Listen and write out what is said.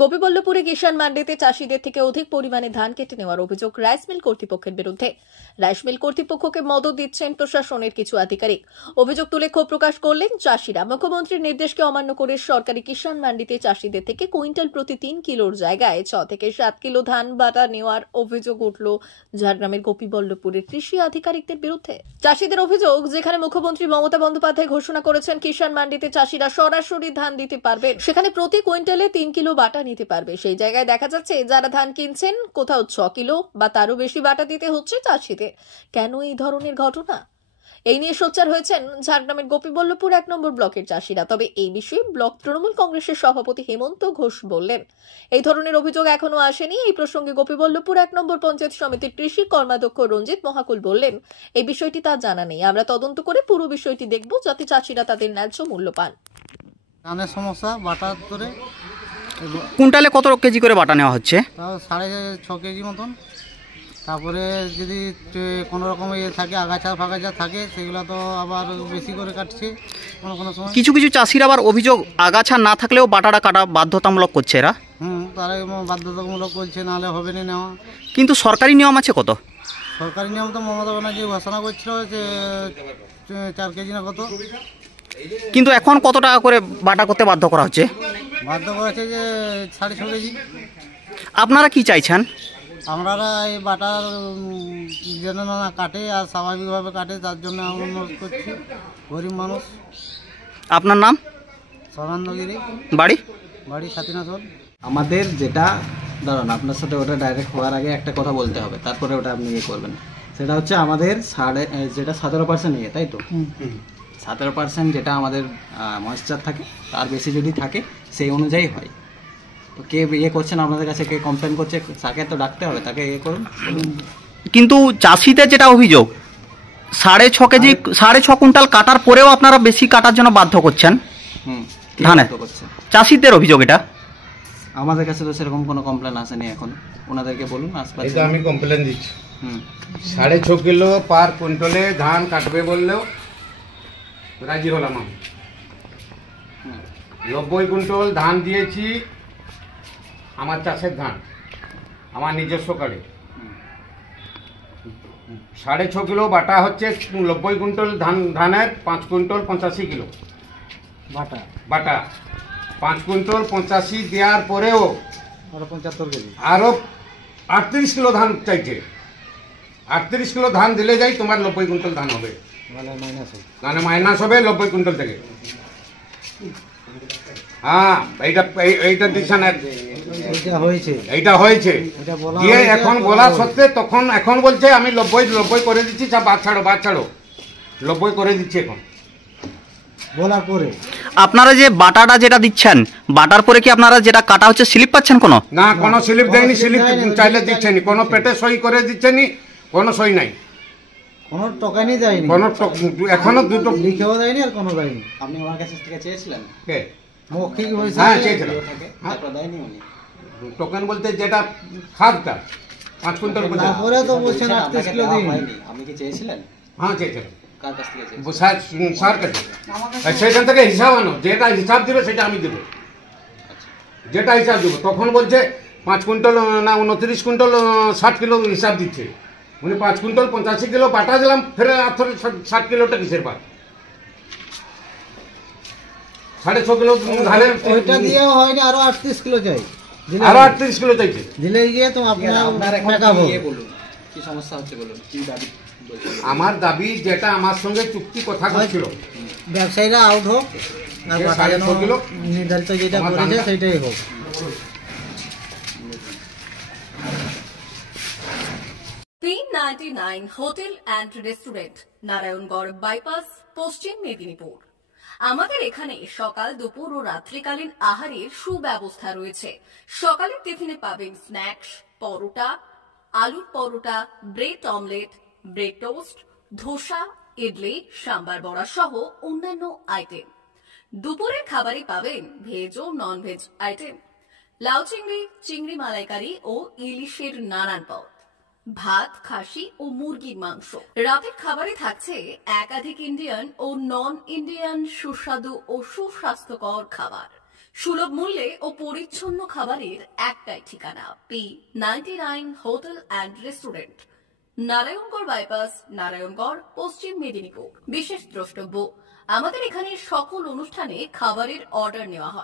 গোপীবল্লভপুরে কিষাণ মান্ডিতে চাষিদের থেকে অধিক পরিমাণে ধান কেটে নেওয়ার অভিযোগ রাইস মিল কর্তৃপক্ষের বিরুদ্ধে। রাইস মিল কর্তৃপক্ষকে মদত দিচ্ছেন প্রশাসনের কিছু আধিকারিক। অভিযোগ তুলে ক্ষোভ প্রকাশ করলেন চাষিরা। মুখ্যমন্ত্রীর নির্দেশকে অমান্য করে সরকারি কিষাণ মান্ডিতে চাষিদের থেকে কুইন্টাল প্রতি 3 কিলোর জায়গায় 6 থেকে 7 কিলো ধান বাটা নেওয়ার অভিযোগ উঠল ঝাড়গ্রামের গোপীবল্লভপুরের কৃষি আধিকারিকদের বিরুদ্ধে। চাষিদের অভিযোগ, যেখানে মুখ্যমন্ত্রী মমতা বন্দ্যোপাধ্যায় ঘোষণা করেছেন কিষাণ মান্ডিতে চাষিরা সরাসরি ধান দিতে পারবেন, সেখানে প্রতি কুইন্টালে 3 কিলো বাটা নিতে পারবে, সেই জায়গায় দেখা যাচ্ছে যারা ধান কিনছেন কোথাও 6 কিলো বা তারও বেশি বাটা দিতে হচ্ছে চাষিদের। কেন এই ধরনের ঘটনা? এই নিয়ে সোচ্চার হয়েছেন ঝাড়গ্রামের গোপীবল্লভপুর 1 নম্বর ব্লকের চাষিরা। তবে এই বিষয়ে ব্লক তৃণমূল কংগ্রেসের সভাপতি হেমন্ত ঘোষ বললেন, এই ধরনের অভিযোগ এখনো আসেনি। এই প্রসঙ্গে গোপীবল্লভপুর 1 নম্বর পঞ্চায়েত সমিতির কৃষি কর্মাধ্যক্ষ রঞ্জিত মহাকুল বললেন, এই বিষয়টি তার জানা নেই। আমরা তদন্ত করে পুরো বিষয়টি দেখব, যাতে চাষিরা তাদের ন্যায্য মূল্য পান। ধানের সমস্যা বাটা ধরে কুইন্টালে কত কেজি করে বাটা নেওয়া হচ্ছে? তাও 6.5 কেজি মতন। তারপরে যদি কোনো রকম থাকে আগাছা ফাগাছা থাকে, সেগুলো তো আবার বেশি করে কাটছে কোনো সময়। কিছু কিছু চাষিরা আবার অভিযোগ, আগাছা না থাকলেও বাটাটা কাটা বাধ্যতামূলক করছে এরা। তারা বাধ্যতামূলক করছে, নাহলে হবে না নেওয়া। কিন্তু সরকারি নিয়ম আছে কত? সরকারি নিয়ম তো মমতা ব্যানার্জি ঘোষণা করছিল যে 4 কেজি না কত, কিন্তু এখন কত টাকা করে বাটা করতে বাধ্য করা হচ্ছে? বাধ্য করেছে যে 6.5 কেজি। আপনারা কি চাইছেন? আমরা এই বাটার যেন না কাটে আর স্বাভাবিকভাবে কাটে, তার জন্য আমরা অনুরোধ করছি। গরিব মানুষ। আপনার নাম? সরানগিরি। বাড়ি? বাড়ি সাতিনাথল। আমাদের যেটা দাঁড়ান, আপনার সাথে ওটা ডাইরেক্ট হওয়ার আগে একটা কথা বলতে হবে, তারপরে ওটা আপনি ইয়ে করবেন। সেটা হচ্ছে আমাদের যেটা 17% ইয়ে, তাই তো? 17% যেটা আমাদের ময়েশ্চার থাকে, তার বেশি যদি থাকে সেই অনুযায়ী হয়। তো কে ইয়ে করছেন আপনাদের কাছে, কে কমপ্লেন করছে, তাকে তো ডাকতে হবে, তাকে ইয়ে করুন। কিন্তু চাষিদের যেটা অভিযোগ, 6.5 কেজি 6.5 কুইন্টাল কাটার পরেও আপনারা বেশি কাটার জন্য বাধ্য করছেন ধানে। চাষিদের অভিযোগ এটা। আমাদের কাছে তো সেরকম কোনো কমপ্লেন আসেনি এখন, ওনাদেরকে বলুন আসবে। এটা আমি কমপ্লেন দিচ্ছি। 6.5 কিলো পার কুইন্টালে ধান কাটবে বললেও রাজি হলাম আমি। 90 কুইন্টাল ধান দিয়েছি আমার চাষের ধান, আমার নিজস্ব কাড়ে। 6.5 কিলো বাটা হচ্ছে 90 কুইন্টাল ধানের 5 কুইন্টাল 85 কিলো বাটা। 5 কুইন্টাল 85 দেওয়ার পরেও আরো 38 কিলো ধান চাইছে। 38 কিলো ধান দিলে যাই তোমার 90 কুইন্টাল ধান হবে, মানে মাইনাস হবে 90 কুইন্টাল থেকে। হ্যাঁ, এইটা দিচ্ছেন, এইটা হয়েছে। গিয়ে এখন বলা সত্ত্বে তখন এখন বলছে আমি 90 করে দিচ্ছি, বাদ ছাড়ো 90 করে দিচ্ছি এখন বলার পরে। আপনারা যে বাটাটা যেটা দিচ্ছেন, বাটার পরে কি আপনারা যেটা কাটা হচ্ছে স্লিপ পাচ্ছেন কোনো? না, কোনো স্লিপ দেয়নি। স্লিপ চাইলে দিচ্ছে নি, কোনো পেটে সই করে দিচ্ছে নি, কোনো সই নাই, কোনো টোকেনই দেয়নি, কোনো এখনো দুটো লিখেও দেয়নি আর কোনো দেয়নি। আপনি আমার কাছে থেকে চেয়েছিলেন? মৌখিক হয়েছে। হ্যাঁ, চেয়েছিলাম। দেয়নি উনি। টোকেন বলতে যেটা খাদটা 5 কুইন্টাল তারপরে তো বলছেন 38 কিলো দিন। আপনি কি চেয়েছিলেন? হ্যাঁ, চেয়েছিলাম। কার কাছ থেকে চেয়েছিলেন? স্যার কাছে। সেখান থেকে হিসাব আনো, যেটা হিসাব দিবে সেটা আমি দেবো, যেটা হিসাব দেবো। তখন বলছে 5 কুইন্টাল না 29 কুইন্টাল 60 কিলো হিসাব দিচ্ছে। উনি 5 কুইন্টাল 85 কিলো বাটা দিলাম, ফের 60 কিলোটা কিসের বাট? 6.5 কিলো ধানের ওইটা দিয়েও হয়নি, আরো 38 কিলো চাই। আরো 38 কিলো চাইছে। দিলে গিয়ে তো আপনার এখন মেকাবো। বলুন কি সমস্যা হচ্ছে, বলুন কি দাবি। আমার দাবি, যেটা আমার সঙ্গে চুক্তি কথা হচ্ছিল, ব্যবসায়ীরা আউট হোক আর বাটা যেন নির্ধারিত যেটা করেছে সেটাই হোক। $399 hotel and restaurant, Narayangarh bypass, পশ্চিম মেদিনীপুর। আমাদের এখানে সকাল, দুপুর ও রাত্রিকালীন আহারের সুব্যবস্থা রয়েছে। সকালের টিফিনে পাবেন স্ন্যাক্স, পরোটা, আলুর paratha, bread omelette, bread toast, dosa, idli, sambar vada সহ অন্যান্য আইটেম। দুপুরের খাবারে পাবেন ভেজ ও নন ভেজ আইটেম, লাউ চিংড়ি, চিংড়ি মালাইকারি ও ইলিশের নানান পদ, ভাত, খাসি ও মুরগির মাংস। রাতের খাবারে থাকছে একাধিক ইন্ডিয়ান ও নন ইন্ডিয়ান সুস্বাদু ও সুস্বাস্থ্যকর খাবার। সুলভ মূল্যে ও পরিচ্ছন্ন খাবারের একটাই ঠিকানা, P99 hotel and restaurant, Narayangarh bypass, Narayangarh, পশ্চিম মেদিনীপুর। বিশেষ দ্রষ্টব্য, আমাদের এখানে সকল অনুষ্ঠানে খাবারের অর্ডার নেওয়া হয়।